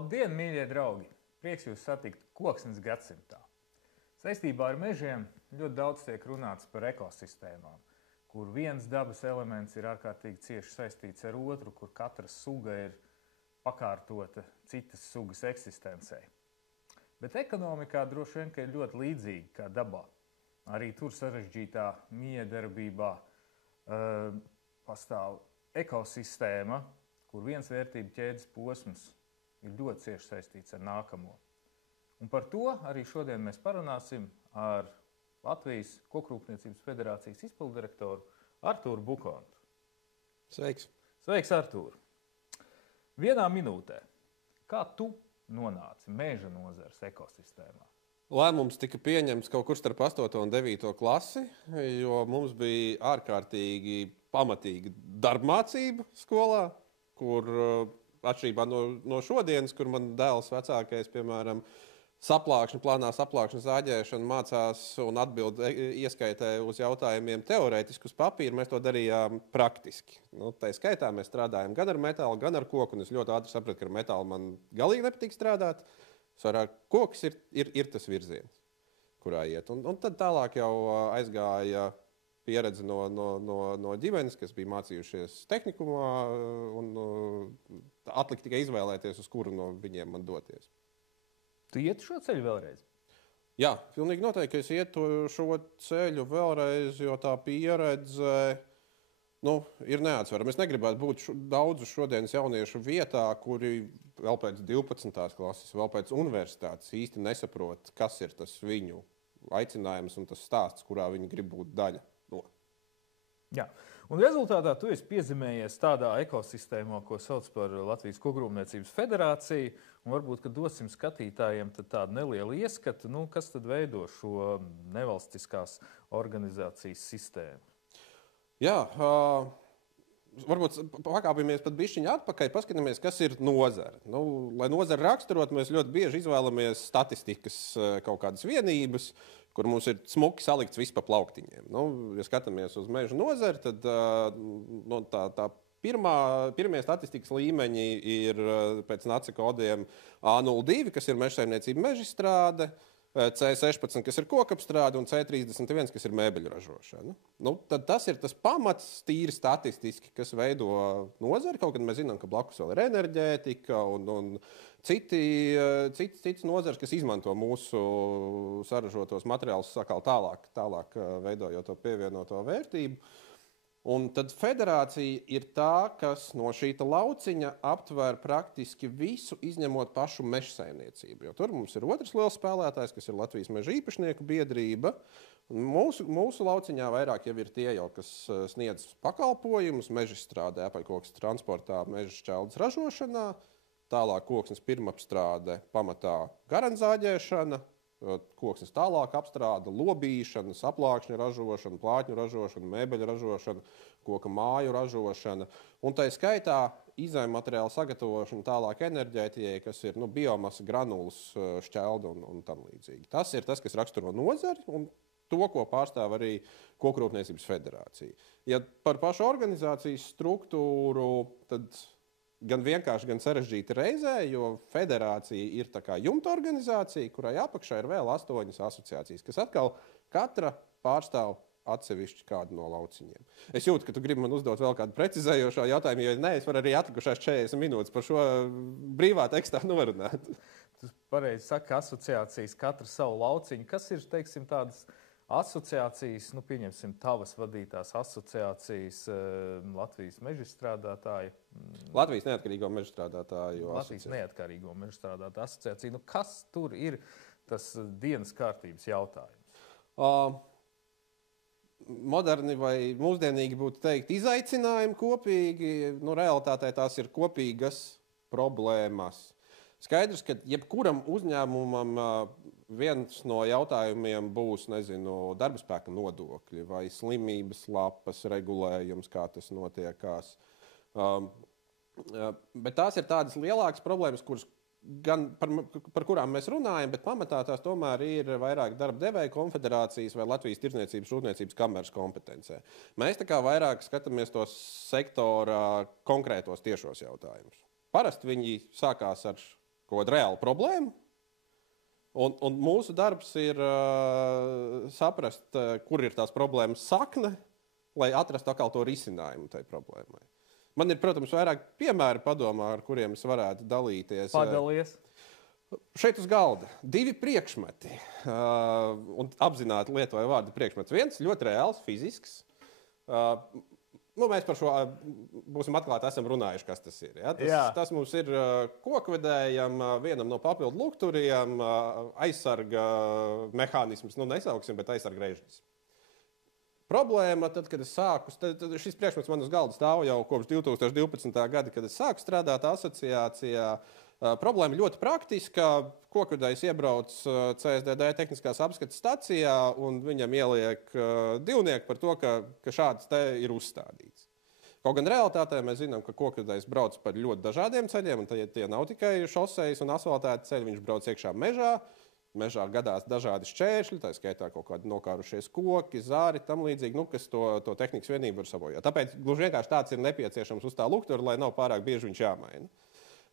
Labdien, mīļie draugi! Prieks jūs satikt Koksnes gadsimtā. Saistībā ar mežiem ļoti daudz tiek runāts par ekosistēmām, kur viens dabas elements ir ārkārtīgi cieši saistīts ar otru, kur katra suga ir pakārtota citas sugas eksistencei. Bet ekonomikā droši vien ir ļoti līdzīga kā dabā. Arī tur sarežģītā miedarbībā pastāv ekosistēma, kur viens vērtību ķēdes posms ir ļoti cieši saistīts ar nākamo. Un par to arī šodien mēs parunāsim ar Latvijas Kokrūpniecības federācijas izpilddirektoru Artūru Bukontu. Sveiks! Sveiks, Artūr! Vienā minūtē, kā tu nonāci meža nozares ekosistēmā? Lēmums tika pieņemts kaut kur starp 8. un 9. klasi, jo mums bija ārkārtīgi pamatīga darbmācība skolā, kur atšķirībā no šodienas, kur man dēls vecākais, piemēram, plānā saplākšanas āģēšanu mācās un atbild ieskaitē uz jautājumiem teorētiski uz papīra, mēs to darījām praktiski. Tā skaitā mēs strādājam gan ar metālu, gan ar koku, un es ļoti ātri sapratu, ka ar metālu man galīgi nepatīk strādāt. Svarāk, koks ir tas virziens, kurā iet. Un tad tālāk jau aizgāja pieredze no ģimenes, kas bija mācījušies tehnikumā, un atlika tikai izvēlēties, uz kuru no viņiem man doties. Tu iet šo ceļu vēlreiz? Jā, pilnīgi noteikti, ka es ietu šo ceļu vēlreiz, jo tā pieredze ir neatsverama. Es negribētu būt daudzu šodienas jauniešu vietā, kuri vēl pēc 12. klases, vēl pēc universitātes īsti nesaprot, kas ir tas viņu aicinājums un tas stāsts, kurā viņi grib būt daļa no. Jā, un rezultātā tu esi piezemējies tādā ekosistēmā, ko sauc par Latvijas Kokrūpniecības federāciju, un varbūt, ka dosim skatītājiem tādu nelielu ieskatu, kas tad veido šo nevalstiskās organizācijas sistēmu. Jā, varbūt pakāpjamies pat bišķiņu atpakaļ, paskatāmies, kas ir nozare. Lai nozare raksturot, mēs ļoti bieži izvēlamies statistikas kaut kādas vienības, kur mums ir smuki salikts viss pa plauktiņiem. Ja skatāmies uz meža nozari, tad pirmie statistikas līmeņi ir pēc NACE kodiem A02, kas ir mežsaimniecība mežstrāde, C16, kas ir kokapstrāde, un C31, kas ir mēbeļu ražošana. Tad tas ir tas pamats tīri statistiski, kas veido nozari. Kaut kad mēs zinām, ka blakus vēl ir enerģētika un cits nozars, kas izmanto mūsu saražotos materiālus tālāk veidojot to pievienoto vērtību. Un tad federācija ir tā, kas no šīta lauciņa aptver praktiski visu, izņemot pašu mežsaimniecību. Jo tur mums ir otrs liels spēlētājs, kas ir Latvijas meža īpašnieku biedrība. Mūsu lauciņā vairāk jau ir tie, kas sniedz pakalpojumus, mežstrādē, apaļkoksnes transportā, meža šķeldes ražošanā, tālāk koksnes pirmapstrāde, pamatā garanzāģēšana, koksnes tālāk apstrāde, lobīšana, saplākšņa ražošana, plātņu ražošana, mēbeļu ražošana, koka māju ražošana. Un tā skaitā izējmateriālu sagatavošana tālāk enerģētijai, kas ir biomasa, granulas, šķelda un tam līdzīgi. Tas ir tas, kas raksturo nozari un to, ko pārstāv arī Kokrūpniecības federācija. Ja par pašu organizācijas struktūru, tad gan vienkārši, gan sarežģīti reizē, jo federācija ir tā kā jumta organizācija, kurai apakšā ir vēl 8 asociācijas, kas atkal katra pārstāv atsevišķi kādu no lauciņiem. Es jūtu, ka tu gribi man uzdot vēl kādu precizējošo jautājumu, jo es varu arī atlikušās 40 minūtes par šo brīvā tekstā norunāt. Tu pareizi saki, asociācijas katra savu lauciņu. Kas ir, teiksim, tādas asociācijas, pieņemsim, tavas vadītās asociācijas, Latvijas mežstrādātāju? Latvijas neatkarīgo mežstrādātāju Latvijas neatkarīgo mežstrādātāju asociāciju. Kas tur ir tas dienas kārtības jautājums? Moderni vai mūsdienīgi būtu teikt izaicinājumi kopīgi. Realitātē tās ir kopīgas problēmas. Skaidrs, ka jebkuram uzņēmumam viens no jautājumiem būs, darbaspēka nodokļi vai slimības lapas regulējums, kā tas notiekās. Bet tās ir tādas lielākas problēmas, kuras gan par kurām mēs runājam, bet pamatā tās tomēr ir vairāk darba devēja konfederācijas vai Latvijas Tirdzniecības rūpniecības kameras kompetencē. Mēs tā kā vairāk skatāmies tos sektora konkrētos tiešos jautājumus. Parasti viņi sākās ar kaut kādu reālu problēmu. Un mūsu darbs ir saprast, kur ir tās problēmas sakne, lai atrastu atkal to risinājumu tai problēmai. Man ir, protams, vairāk piemēri padomā, ar kuriem es varētu dalīties. Padalies. Šeit uz galda 2 priekšmeti, un apzināti lietoju vārdu priekšmets. Viens ļoti reāls, fizisks. Mēs par šo būsim atklāti, esam runājuši, kas tas ir. Ja? Tas mums ir kokvedējam, vienam no papildu lukturiem, aizsarga mehānisms, nesauksim, bet aizsarga režģis. Problēma, tad, kad es sāku, šis priekšmets man uz galda stāv jau kopš 2012. gada, kad es sāku strādāt asociācijā. Problēma ļoti praktiska. Kokvedējs iebrauc CSDD tehniskās apskates stacijā un viņam ieliek divnieku par to, ka šāds te ir uzstādīts. Kaut gan realitātē mēs zinām, ka kokvedējs brauc par ļoti dažādiem ceļiem, un tie nav tikai šosejas un asfaltēti ceļi, viņš brauc iekšā mežā. Mežā gadās dažādi šķēršļi, tā skaitā kaut kādi nokārušies koki, zāri, tam līdzīgi, kas to tehnikas vienību var sabojāt. Tāpēc gluži vienkārši tāds ir nepieciešams uz tā luktura, lai nav pārāk bieži viņš jāmaina.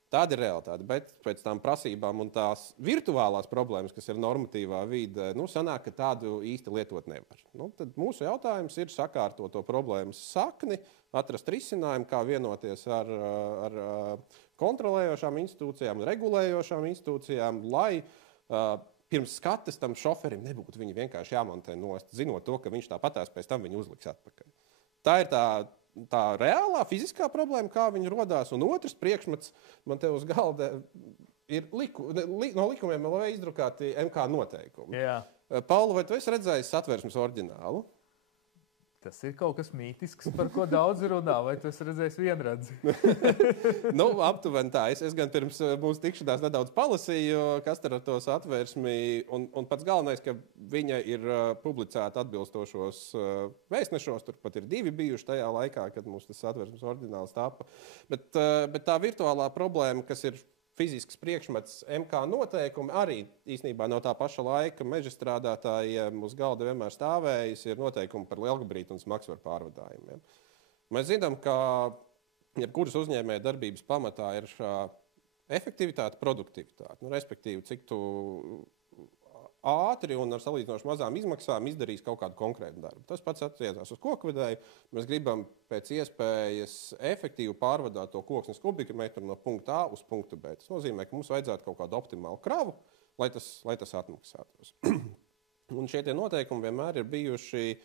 Tāda ir realitāte, bet pēc tām prasībām un tās virtuālās problēmas, kas ir normatīvā vide, sanāk, ka tādu īsti lietot nevar. Tad mūsu jautājums ir sakārtot to problēmas sakni, atrast risinājumu, kā vienoties ar kontrolējošām institūcijām, regulējošām institūcijām, lai pirms skates tam šoferim nebūtu viņu vienkārši jāmontē nost, zinot to, ka viņš tāpatās pēc tam viņu uzliks atpakaļ. Tā ir tā reālā fiziskā problēma, kā viņa rodās, un otrs priekšmets man te uz galda ir no likumiem vēl izdrukāti MK noteikumi. Jā. Paula, vai tu esi redzējis Satversmes oriģinālu? Tas ir kaut kas mītisks, par ko daudz runā, vai tu esi redzējis vienradzi? Aptuveni tā. Es gan pirms mūsu tikšanās nedaudz palasīju, kas ar to Satversmi, un pats galvenais, ka viņa ir publicēta atbilstošos vēstnešos, tur pat ir 2 bijuši tajā laikā, kad mums tas Satversmes oriģināls tapa. Bet tā virtuālā problēma, kas ir fizisks priekšmets, MK noteikumi, arī īstenībā no tā paša laika meža strādātājiem uz galda vienmēr stāvējis, ir noteikumi par lielgabarītu un smagsvaru pārvadājumiem. Mēs zinām, ka jebkuras uzņēmēja darbības pamatā ir efektivitāte, produktivitāte. Respektīvi, cik tu ātri un ar salīdzinoši mazām izmaksām izdarīs kaut kādu konkrētu darbu. Tas pats attiecās uz kokvedēju. Mēs gribam pēc iespējas efektīvi pārvadāt to koksnes kubikmetru no punkta A uz punktu B. Tas nozīmē, ka mums vajadzētu kaut kādu optimālu kravu, lai tas atmaksātos. Un šie noteikumi vienmēr ir bijuši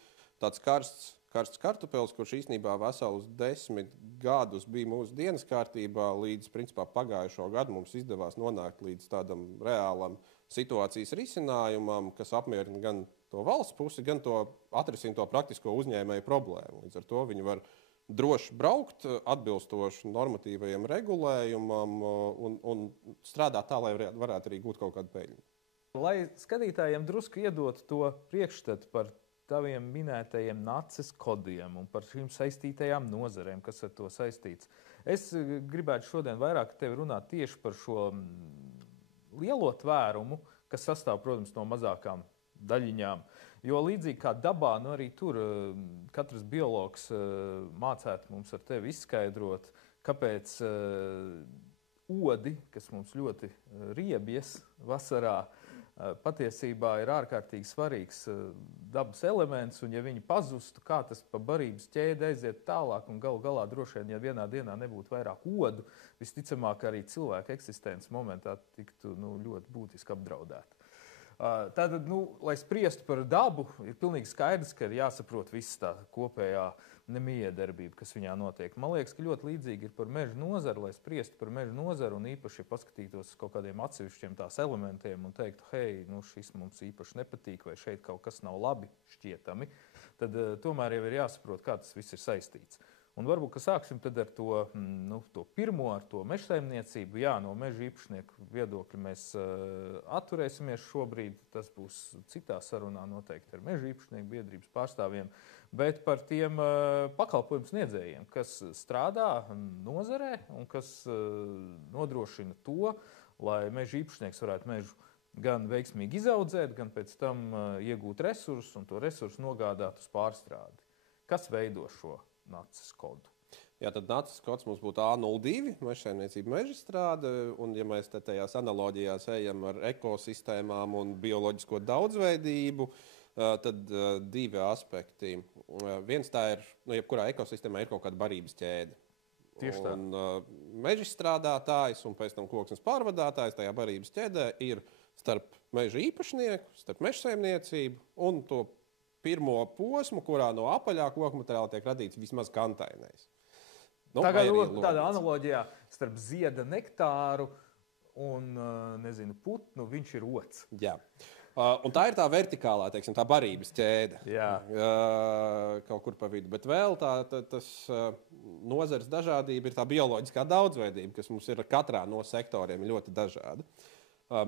tāds karsts kartupelis, kurš īstenībā veselus 10 gadus bija mūsu dienas kārtībā, līdz principā pagājušo gadu mums izdevās nonākt līdz tādam reālam situācijas risinājumam, kas apmierina gan to valsts pusi, gan to atrisina to praktisko uzņēmēju problēmu. Līdz ar to viņi var droši braukt, atbilstoši normatīvajiem regulējumam un strādāt tā, lai varētu arī gūt kaut kādu peļņu. Lai skatītājiem drusku iedotu to priekšstatu par taviem minētajiem NACES kodiem un par šīm saistītajām nozarēm, kas ar to saistīts. Es gribētu šodien vairāk tevi runāt tieši par šo lielo tvērumu, kas sastāv, protams, no mazākām daļiņām. Jo līdzīgi kā dabā, arī tur katrs biologs mācētu mums ar tevi izskaidrot, kāpēc odi, kas mums ļoti riebjas vasarā, patiesībā ir ārkārtīgi svarīgs dabas elements, un ja viņi pazustu, kā tas pa barības ķēdi aiziet tālāk, un galu galā droši vien, ja vienā dienā nebūtu vairāk odu, visticamāk arī cilvēka eksistences momentā tiktu ļoti būtiski apdraudēta. Tātad, lai spriestu par dabu, ir pilnīgi skaidrs, ka ir jāsaprot viss tā kopējā nemiedarbība, kas viņā notiek. Man liekas, ka ļoti līdzīgi ir par meža nozaru, lai spriestu par meža nozaru un īpaši paskatītos kaut kādiem atsevišķiem tās elementiem un teiktu, hei, šis mums īpaši nepatīk vai šeit kaut kas nav labi šķietami, tad tomēr jau ir jāsaprot, kā tas viss ir saistīts. Un varbūt, ka sāksim tad ar to pirmo, ar to mežsaimniecību. Jā, no meža īpašnieku viedokļa mēs atturēsimies šobrīd. Tas būs citā sarunā noteikti ar meža īpašnieku biedrības pārstāvjiem. Bet par tiem pakalpojumu sniedzējiem, kas strādā nozarē un kas nodrošina to, lai meža īpašnieks varētu mežu gan veiksmīgi izaudzēt, gan pēc tam iegūt resursus un to resursu nogādāt uz pārstrādi. Kas veido šo NACES kodu? Jā, tad nācis kods mums būtu A02, mežsaimniecība mežstrāde, un ja mēs tajās analoģijās ejam ar ekosistēmām un bioloģisko daudzveidību, tad divi aspekti. Viens tā ir, jebkurā ekosistēmā ir kaut kāda barības ķēde. Tieši tā. Un mežstrādātājs un pēc tam koksnes pārvadātājs tajā barības ķēdē ir starp meža īpašnieku, starp mežsaimniecību un to pirmo posmu, kurā no apaļā koku materiāla tiek radīts vismaz kantainais. Tagad tādā analoģijā starp zieda nektāru un, nezinu, putnu viņš ir ots. Jā. Un tā ir tā vertikālā, teiksim, tā barības ķēde. Jā. Kaut kur pa vidu. Bet vēl tas nozares dažādība ir tā bioloģiskā daudzveidība, kas mums ir katrā no sektoriem ļoti dažāda.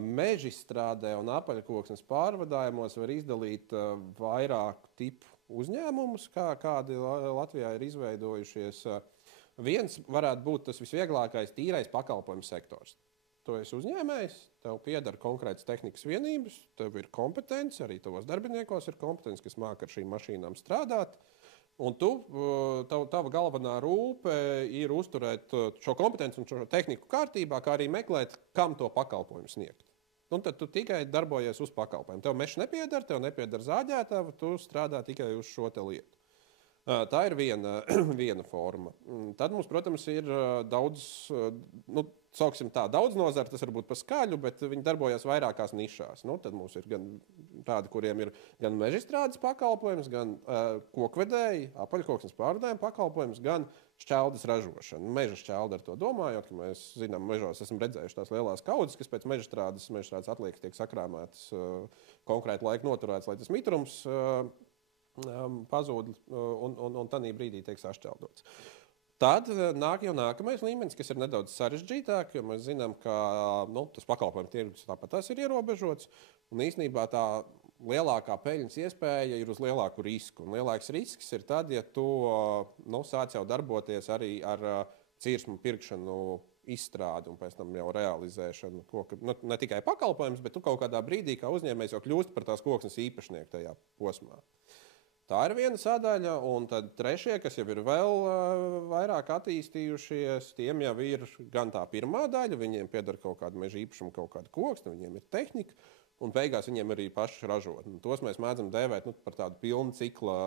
Mežstrādē un apaļkoksnes pārvadājumos var izdalīt vairāku tipu uzņēmumus, kādi Latvijā ir izveidojušies. Viens varētu būt tas visvieglākais tīrais pakalpojumu sektors. Tu esi uzņēmējs, tev pieder konkrētas tehnikas vienības, tev ir kompetence, arī tavos darbiniekos ir kompetence, kas māca ar šīm mašīnām strādāt. Un tava galvenā rūpe ir uzturēt šo kompetenci un šo tehniku kārtībā, kā arī meklēt, kam to pakalpojumu sniegt. Un tad tu tikai darbojies uz pakalpojumu. Tev mežs nepieder, tev nepieder zāģētava, tu strādā tikai uz šo te lietu. Tā ir viena forma. Tad mums, protams, ir daudz, sauksim tā, daudz nozara, tas varbūt pa skaļu, bet viņi darbojas vairākās nišās. Tad mums ir gan tādi, kuriem ir gan mežstrādes pakalpojums, gan kokvedēji, apaļkoksnes pārvadājuma pakalpojums, gan šķeldes ražošana. Meža šķelde ar to domājot, ka mēs zinām, mežos esam redzējuši tās lielās kaudzes, kas pēc mežstrādes atliekas tiek sakrāmētas konkrētu laiku noturētas, lai tas mitrums pazūd un tādā brīdī tiek sašķeldots. Tad nāk jau nākamais līmenis, kas ir nedaudz sarežģītāk, jo mēs zinām, ka tas pakalpojumu tirgus tāpat tas ir ierobežots. Un īstenībā tā lielākā peļņas iespēja ir uz lielāku risku. Un lielāks risks ir tad, ja tu sāc jau darboties arī ar cirsmu pirkšanu, izstrādi un pēc tam jau realizēšanu. Ne tikai pakalpojums, bet tu kaut kādā brīdī kā uzņēmējs jau kļūst par tās koksnes īpašnieku tajā posmā. Tā ir viena sadaļa, un tad trešie, kas jau ir vēl vairāk attīstījušies, tiem jau ir gan tā pirmā daļa, viņiem pieder kaut kāda meža īpašuma, kaut kāda koksne, viņiem ir tehnika, un beigās viņiem arī paši ražot. Un tos mēs mēdzam dēvēt par tādu pilnu cikla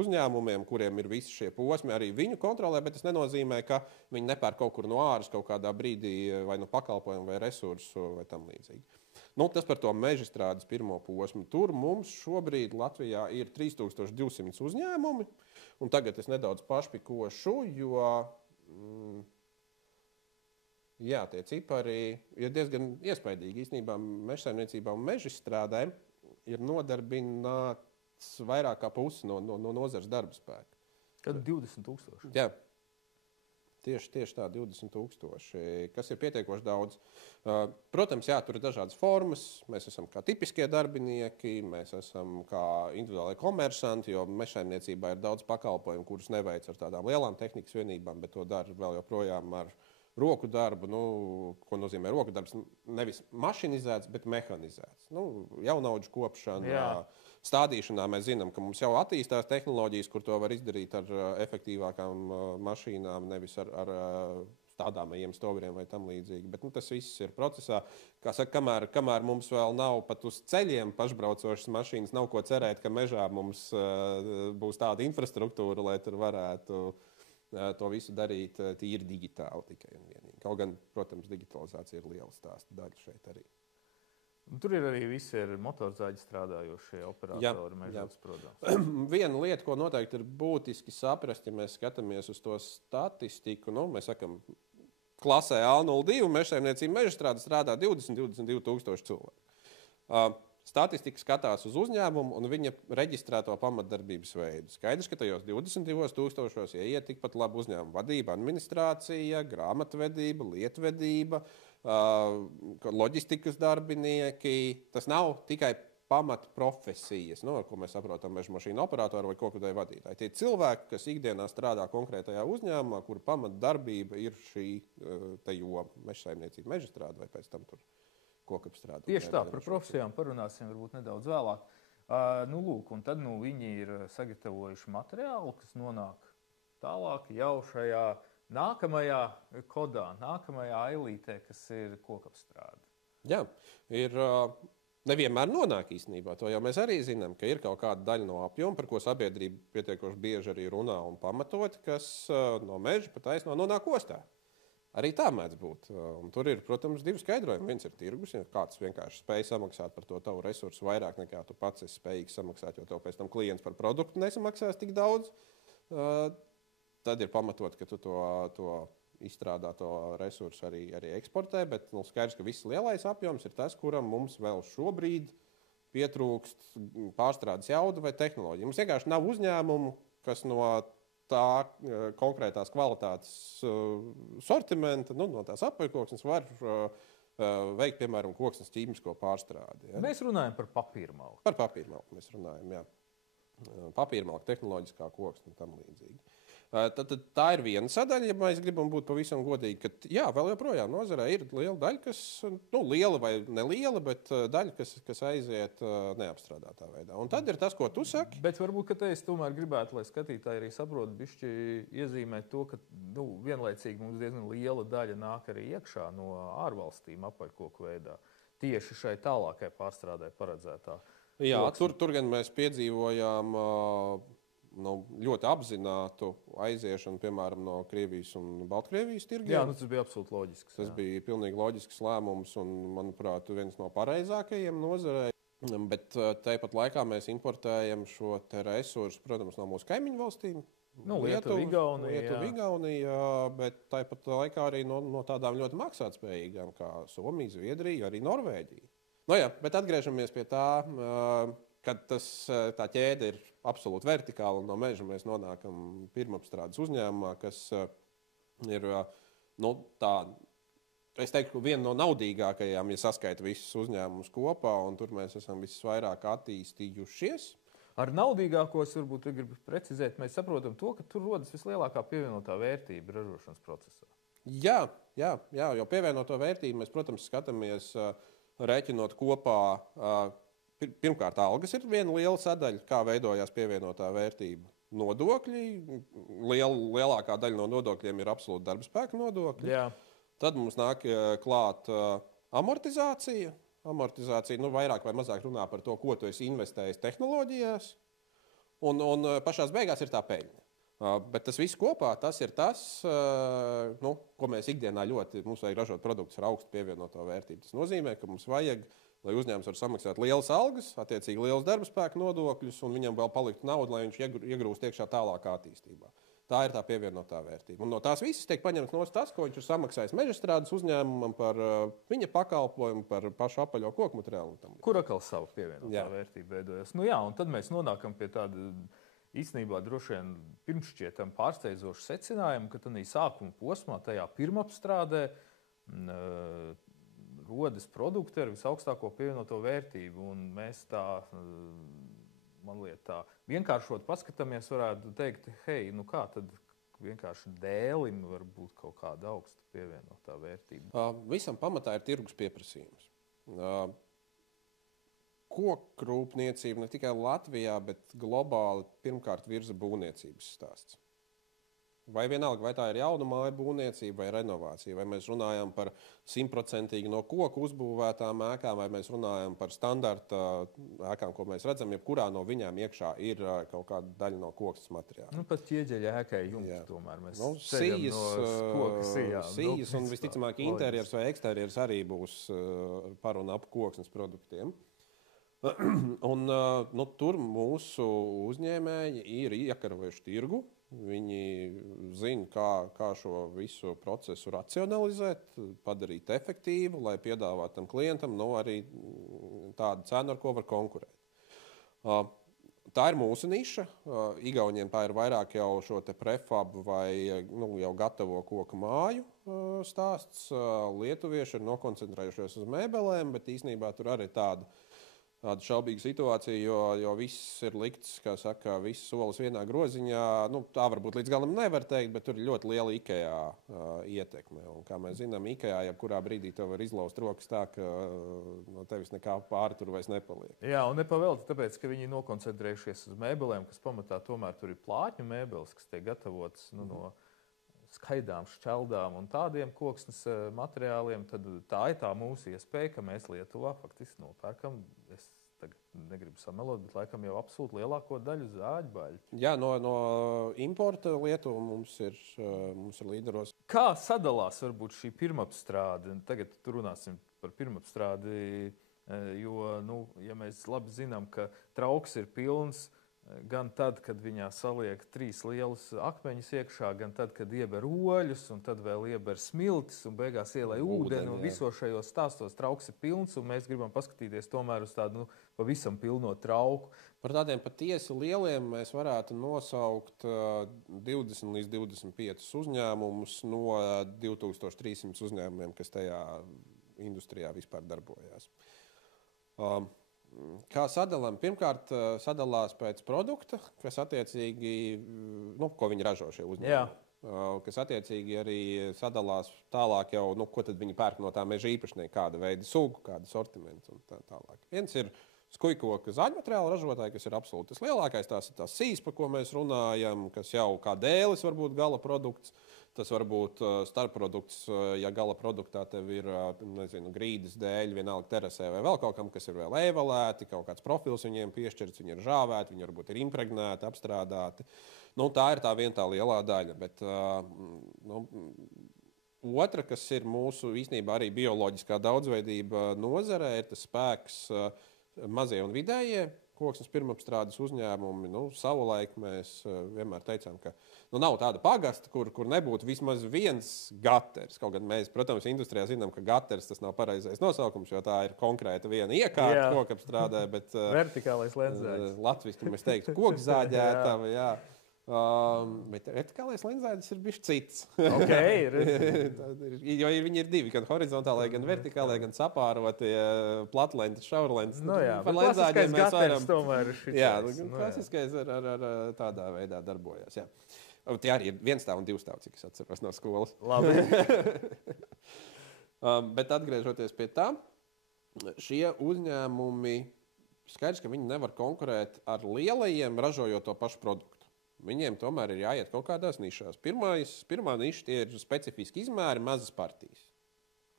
uzņēmumiem, kuriem ir visi šie posmi, arī viņu kontrolē, bet tas nenozīmē, ka viņi nepērk kaut kur no āras kaut kādā brīdī vai no pakalpojumu vai resursu vai tam līdzīgi. Tas par to mežstrādes pirmo posmu. Tur mums šobrīd Latvijā ir 3200 uzņēmumi, un tagad es nedaudz pašpikošu, jo tie cipari ir diezgan iespaidīgi. Īstenībā mežsaimniecībā un mežstrādē ir nodarbināts vairāk kā pusi no nozares darba spēka. Kad 20,000? Jā. Tieši tā, 20,000, kas ir pietiekoši daudz. Protams, tur ir dažādas formas. Mēs esam kā tipiskie darbinieki, mēs esam kā individuāli komersanti, jo mežsaimniecībā ir daudz pakalpojumu, kurus neveic ar tādām lielām tehnikas vienībām, bet to dara vēl joprojām ar roku darbu. Ko nozīmē roku darbs? Nevis mašinizēts, bet mehanizēts. Jaunaudžu kopšana. Stādīšanā mēs zinām, ka mums jau attīstās tehnoloģijas, kur to var izdarīt ar efektīvākām mašīnām, nevis ar stādāmajiem stovriem vai tam līdzīgi. Bet tas viss ir procesā. Kā saka, kamēr mums vēl nav pat uz ceļiem pašbraucošas mašīnas, nav ko cerēt, ka mežā mums būs tāda infrastruktūra, lai tur varētu to visu darīt tīri digitāli tikai un vienīgi. Kaut gan, protams, digitalizācija ir liela stāsta daļa šeit arī. Tur ir arī visi motorzāģi strādājošie operatori mežos, protams. Viena lieta, ko noteikti ir būtiski saprast, ja mēs skatāmies uz to statistiku, mēs sakam, klasē A02 mežsaimniecība mežstrāde strādā 20-22 tūkstoši cilvēku. Statistika skatās uz uzņēmumu un viņa reģistrēto pamatdarbības veidu. Skaidrs, ka tajos 22 tūkstošos ieiet tikpat labi uzņēmuma vadība, administrācija, grāmatvedība, lietvedība, loģistikas darbinieki. Tas nav tikai pamatprofesijas, ar ko mēs saprotam meža mašīnu operatoru vai kokvedēju vadītāju. Tie cilvēki, kas ikdienā strādā konkrētajā uzņēmumā, kura pamatdarbība ir šī joma, mežsaimniecība, mežstrāde vai pēc tam tur kokapstrāde. Tieši tā, par profesijām parunāsim varbūt nedaudz vēlāk. Lūk, un tad viņi ir sagatavojuši materiālu, kas nonāk tālāk jau šajā nākamajā kodā, nākamajā ailītē, kas ir kokapstrāde. Jā, ir nevienmēr nonāk īstenībā. To jau mēs arī zinām, ka ir kaut kāda daļa no apjoma, par ko sabiedrība pietiekoši bieži arī runā un pamatot, kas no meža pa taisno nonāk ostā. Arī tā mēdz būt. Un tur ir, protams, divi skaidrojumi. Viens ir tirgus, ja kāds vienkārši spēj samaksāt par to tavu resursu vairāk nekā tu pats esi spējīgs samaksāt, jo tev pēc tam klients par produktu nesamaksās tik daudz. Tad ir pamatot, ka tu to izstrādāto resursu arī eksportē, bet skaidrs, ka viss lielais apjoms ir tas, kuram mums vēl šobrīd pietrūkst pārstrādes jauda vai tehnoloģija. Mums vienkārši nav uzņēmumu, kas no tā konkrētās kvalitātes sortimenta, no tās apaļkoksnes var veikt, piemēram, koksnes ķīmisko pārstrādi. Ja? Mēs runājam par papīrmalku. Par papīrmalku mēs runājam, jā. Papīrmalku, tehnoloģiskā koksne un tam līdzīgi. Tad tā ir viena sadaļa, ja mēs gribam būt pavisam godīgi, ka jā, vēl joprojām nozarē ir liela daļa, kas, liela vai neliela, bet daļa, kas aiziet neapstrādātā veidā. Un tad ir tas, ko tu saki. Bet varbūt, ka te es tomēr gribētu, lai skatītāji arī saprot, bišķi iezīmēt to, ka vienlaicīgi mums diezgan liela daļa nāk arī iekšā no ārvalstīm apaļkoku veidā. Tieši šai tālākai pārstrādē paredzētā. Jā, tur gan mēs piedzīvojām ļoti apzinātu aiziešanu, piemēram, no Krievijas un Baltkrievijas tirgiem. Jā, tas bija absolūti loģisks. Tas bija pilnīgi loģisks lēmums un, manuprāt, viens no pareizākajiem nozarē. Bet tāpat laikā mēs importējam šo resursu, protams, no mūsu kaimiņu valstīm. Lietuva, Igaunija, bet tāpat laikā arī no tādām ļoti maksātspējīgām kā Somija, Zviedrija, arī Norvēģija. Jā, bet atgriežamies pie tā, kad tā ķēde ir absolūti vertikāla un no meža mēs nonākam pirmapstrādes uzņēmumā, kas ir es teiktu, viena no naudīgākajām, ja saskaita visus uzņēmumus kopā, un tur mēs esam visvairāk attīstījušies. Ar naudīgākos varbūt gribu precizēt, mēs saprotam to, ka tur rodas vislielākā pievienotā vērtība ražošanas procesā. Jā, jo pievienoto vērtību mēs, protams, skatāmies rēķinot kopā. Pirmkārt, algas ir viena liela sadaļa, kā veidojās pievienotā vērtība. Nodokļi, lielākā daļa no nodokļiem ir absolūti darba spēka nodokļi. Jā. Tad mums nāk klāt amortizācija. Amortizācija vairāk vai mazāk runā par to, ko tu esi investējis tehnoloģijās. Un pašās beigās ir tā peļņa. Bet tas viss kopā, tas ir tas, ko mēs ikdienā mums vajag ražot produktus ar augstu pievienoto vērtību. Tas nozīmē, ka mums vajag, lai uzņēmums var samaksāt lielas algas, attiecīgi liels darba spēka nodokļus, un viņam vēl paliktu nauda, lai viņš iegrūst iekšā tālākā attīstībā. Tā ir tā pievienotā vērtība. Un no tās visas tiek paņemts no tas, ko viņš ir samaksājis mežastrādes uzņēmumam par viņa pakalpojumu, par pašu apaļo koku materiālu. Kur atkal savu pievienotā vērtība veidojas? Un tad mēs nonākam pie tāda īstenībā droši vien pirmšķietam pārsteidzošu secinājumu, ka tādā sākuma posmā, tajā pirmapstrādē, rodas produkti ar visaugstāko pievienoto vērtību. Un mēs tā, man liekas, tā vienkāršot paskatāmies, varētu teikt, hei, kā tad vienkārši dēlim var būt kaut kāda augsta pievienotā vērtība? Visam pamatā ir tirgus pieprasījums. Kokrūpniecība ne tikai Latvijā, bet globāli pirmkārt virza būvniecības stāsts. Vai vienalga, vai tā ir jauna māja būvniecība vai renovācija, vai mēs runājam par 100% no koku uzbūvētām ēkām, vai mēs runājam par standarta ēkām, ko mēs redzam, jebkurā no viņām iekšā ir kaut kāda daļa no koksnes materiāla. Pat ķieģeļa ēkai jumts tomēr mēs ceļam no koka sijām. Sijas un visticamāk interjers vai eksterjers arī būs par un ap koksnes produktiem. Un tur mūsu uzņēmēji ir iekarojuši tirgu. Viņi zina, kā šo visu procesu racionalizēt, padarīt efektīvu, lai piedāvātu tam klientam arī tādu cenu, ar ko var konkurēt. Tā ir mūsu niša. Igauniem tā ir vairāk jau šo prefab vai jau gatavo koku māju stāsts. Lietuvieši ir nokoncentrējušies uz mēbelēm, bet īstenībā tur arī tāda tāda šaubīga situācija, jo viss ir likts, kā saka, viss solis vienā groziņā. Nu, tā varbūt līdz galam nevar teikt, bet tur ir ļoti liela IKEA ietekme. Un, kā mēs zinām, IKEA jebkurā brīdī to var izlaust rokas tā, ka no tevis nekā pāri tur vairs nepaliek. Jā, un nepavēlti, tāpēc, ka viņi nokoncentrējušies uz mēbelēm, kas pamatā tomēr tur ir plātņu mēbeles, kas tiek gatavotas no skaidām, šķeldām un tādiem koksnes materiāliem, tad tā ir tā mūsu iespēja, ka mēs Lietuvā faktiski nopērkam, es tagad negribu samelot, bet laikam jau absolūti lielāko daļu zāģbaļu. Jā, no importa Lietuva mums ir līderos. Kā sadalās varbūt šī pirmapstrāde? Tagad runāsim par pirmapstrādi, jo, ja mēs labi zinām, ka trauks ir pilns, gan tad, kad viņā saliek 3 lielus akmeņus iekšā, gan tad, kad ieber oļus, un tad vēl ieber smiltis, un beigās ielai ūdeni, un visos šajos stāstos trauks ir pilns, un mēs gribam paskatīties tomēr uz tādu pavisam pilno trauku. Par tādiem patiesi lieliem mēs varētu nosaukt 20 līdz 25 uzņēmumus no 2300 uzņēmumiem, kas tajā industrijā vispār darbojās. Kā sadalām? Pirmkārt, sadalās pēc produkta, kas attiecīgi, ko viņi ražo šie uzņēmumi. Kas attiecīgi arī sadalās tālāk jau, ko tad viņi pērk no tā meža īpašnieka, kāda veida sugu, kāda sortimenta un tā tālāk. Viens ir skujkoka zaļmateriāla ražotāji, kas ir absolūti tas lielākais. Tās ir tās sīs, par ko mēs runājam, kas jau kā dēlis var būt gala produkts. Tas var būt starpprodukts, ja gala produktā tev ir grīdas dēļ, vienalga terasē vai vēl kaut kam, kas ir vēl evalēti, kaut kāds profils viņiem piešķirts, viņi ir žāvēti, viņi varbūt ir impregnēti, apstrādāti. Tā ir tā viena tā lielā daļa. Bet, otra, kas ir mūsu īstenībā arī bioloģiskā daudzveidība nozarē, ir tas spēks mazie un vidējie koksnes pirmapstrādes uzņēmumi. Savulaik mēs vienmēr teicām, ka nav tāda pagasta, kur nebūtu vismaz viens gaters. Kaut gan mēs, protams, industrijā zinām, ka gaters tas nav pareizais nosaukums, jo tā ir konkrēta viena iekārta kokapstrādē. Vertikālais lenzēdis. Latviski mēs teiktu kokzāģētava, jā. Bet vertikālais lenzēdis ir bijis cits. Jo viņi ir divi, gan horizontālai, gan vertikālai, gan sapārotie, platlentes, šaurlentes. Par klasiskais gaters tomēr ir šis. Jā, klasiskais ar tādā veidā darbojas. Jā. Tie arī ir 1 stāv un 2 stāv, cik es atceros no skolas. Labi. Bet atgriežoties pie tā, šie uzņēmumi, skaidrs, ka viņi nevar konkurēt ar lielajiem, ražojot to pašu produktu. Viņiem tomēr ir jāiet kaut kādās nišās. Pirmā niša tie ir specifiski izmēri, mazas partijas.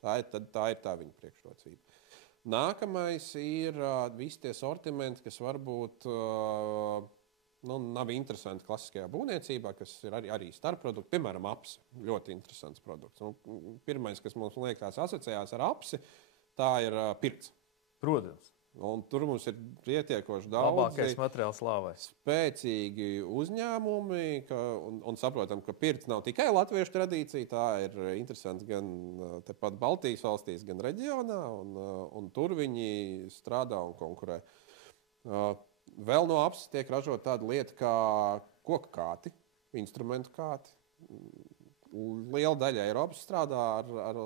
Tā ir tā viņa priekšrocība. Nākamais ir visi tie sortimenti, kas varbūt nav interesanti klasiskajā būvniecībā, kas ir arī starpprodukti. Piemēram, apsi. Ļoti interesants produkts. Pirmais, kas mums liekas asociējās ar apsi, tā ir pirts. Protams. Un tur mums ir pietiekoši daudz labākais materiāls lāvai. Spēcīgi uzņēmumi, un saprotam, ka pirts nav tikai latviešu tradīcija, tā ir interesanti gan tepat Baltijas valstīs, gan reģionā, un tur viņi strādā un konkurē. Vēl no apses tiek ražot tāda lieta kā koka kāti, instrumentu kāti. Liela daļa Eiropas strādā ar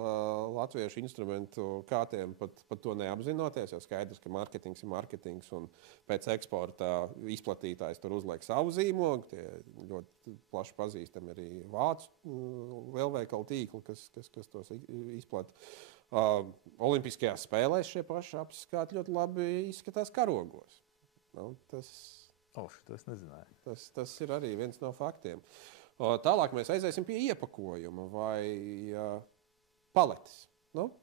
latviešu instrumentu kātiem, pat to neapzinoties. Jo skaidrs, ka mārketings ir mārketings, un pēc eksporta izplatītājs tur uzliek savu zīmogu. Tie ļoti plaši pazīstami arī vācu lielveikalu tīkli, kas tos izplata. Olimpiskajās spēlēs šie paši apskati ļoti labi izskatās karogos. Tas nezināju. Tas ir arī viens no faktiem. Tālāk mēs aiziesim pie iepakojuma vai paletes.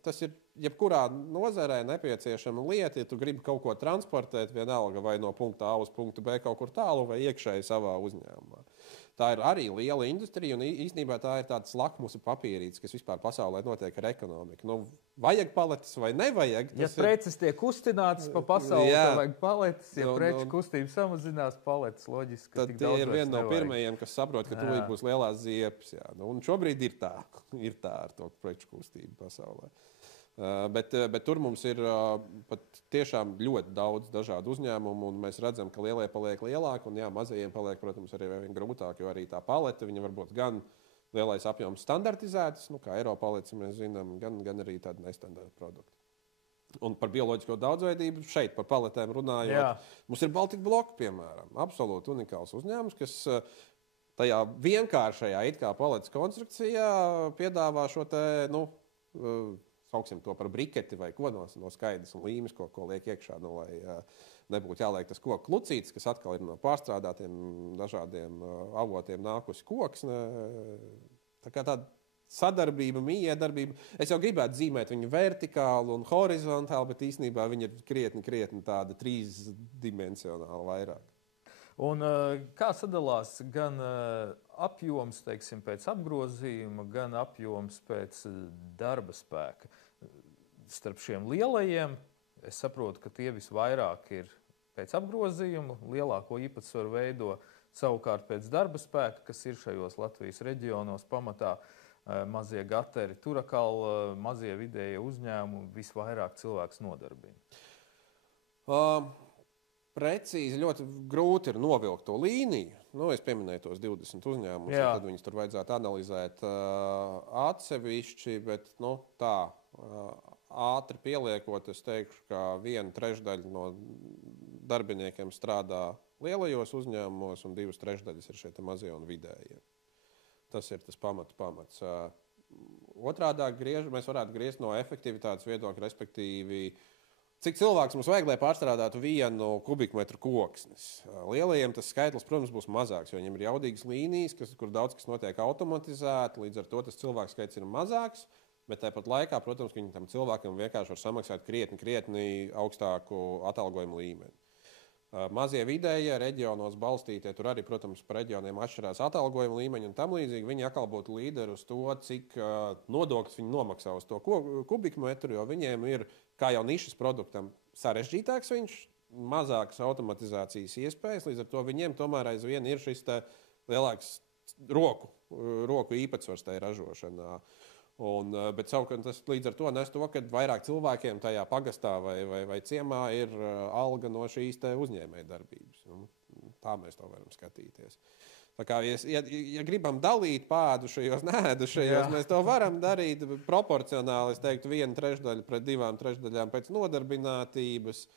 Tas ir jebkurā nozarē nepieciešama lieta, ja tu gribi kaut ko transportēt, vienalga vai no punkta A uz punktu B kaut kur tālu vai iekšēji savā uzņēmumā. Tā ir arī liela industrija, un īstenībā tā ir tāds lakmusa papīrītis, kas vispār pasaulē notiek ar ekonomiku. Vajag paletes vai nevajag? Ja preces tiek kustinātas pa pasauli, tad vajag paletes. Ja preču kustība samazinās, paletes loģiski. Tad tie ir vieni no pirmajiem, kas saprot, ka tūlīt būs lielās ziepes. Un šobrīd ir tā ar to preču kustību pasaulē. Bet tur mums ir pat tiešām ļoti daudz dažādu uzņēmumu, un mēs redzam, ka lielie paliek lielāki, un mazajiem paliek, protams, arī vien grūtāk, jo arī tā palete, viņa var būt gan lielais apjoms standartizētas, kā Eiropalets, mēs zinām, gan arī tādi nestandarta produkti. Un par bioloģisko daudzveidību šeit, par paletēm runājot, mums ir Baltika bloka, piemēram, absolūti unikāls uzņēmums, kas tajā vienkāršajā it kā paletes konstrukcijā piedāvā šo te, sauksim to par briketi vai ko no skaidras un līmes, ko liek iekšā, lai nebūtu jāliek tas koku lucītis, kas atkal ir no pārstrādātiem dažādiem avotiem nākusi koksne. Tā kā tāda sadarbība, miedarbība. Es jau gribētu zīmēt viņu vertikāli un horizontāli, bet īstenībā viņa ir krietni tāda trīsdimensionāla vairāk. Un kā sadalās gan apjoms, teiksim, pēc apgrozījuma, gan apjoms pēc darba spēka? Starp šiem lielajiem es saprotu, ka tie visvairāk ir pēc apgrozījuma, lielāko īpatsvaru veido savukārt pēc darba spēka, kas ir šajos Latvijas reģionos pamatā. Mazie gateri, tur atkal mazie vidējie uzņēmumi visvairāk cilvēks nodarbina. Precīzi ļoti grūti ir novilkt to līniju. Es pieminēju tos 20 uzņēmumus, tad viņus tur vajadzētu analizēt atsevišķi, bet tā ātri pieliekot, es teikšu, ka 1/3 no darbiniekiem strādā lielajos uzņēmumos un 2/3 ir šie mazie un vidējie. Tas ir tas pamats. Otrādāk mēs varētu griezt no efektivitātes viedokļa, respektīvi, cik cilvēks mums vajag, lai pārstrādātu 1 kubikmetru koksnes. Lielajiem tas skaitlis, protams, būs mazāks, jo viņiem ir jaudīgas līnijas, kur daudz kas notiek automatizēti, līdz ar to tas cilvēku skaits ir mazāks, bet tāpat laikā, protams, viņam tam cilvēkam vienkārši var samaksāt krietni augstāku atalgojumu līmeni. Mazie vidējie reģionos balstītie, tur arī, protams, par reģioniem atšķirās atalgojuma līmeņi un tam līdzīgi. Viņi atkal būtu līderi uz to, cik nodokļus viņi nomaksā uz to kubikmetru, jo viņiem ir, kā jau nišas produktam, sarežģītāks viņš, mazākas automatizācijas iespējas, līdz ar to viņiem tomēr aizvien ir šis lielāks roku īpatsvars tajā ražošanā. Bet savukārt tas līdz ar to nes to, ka vairāk cilvēkiem tajā pagastā vai ciemā ir alga no šīs uzņēmējdarbības. Tā mēs to varam skatīties. Tā kā, ja gribam dalīt pādu šajos, neēdušajos, mēs to varam darīt proporcionāli, es teiktu, 1/3 pret 2/3 pēc nodarbinātības.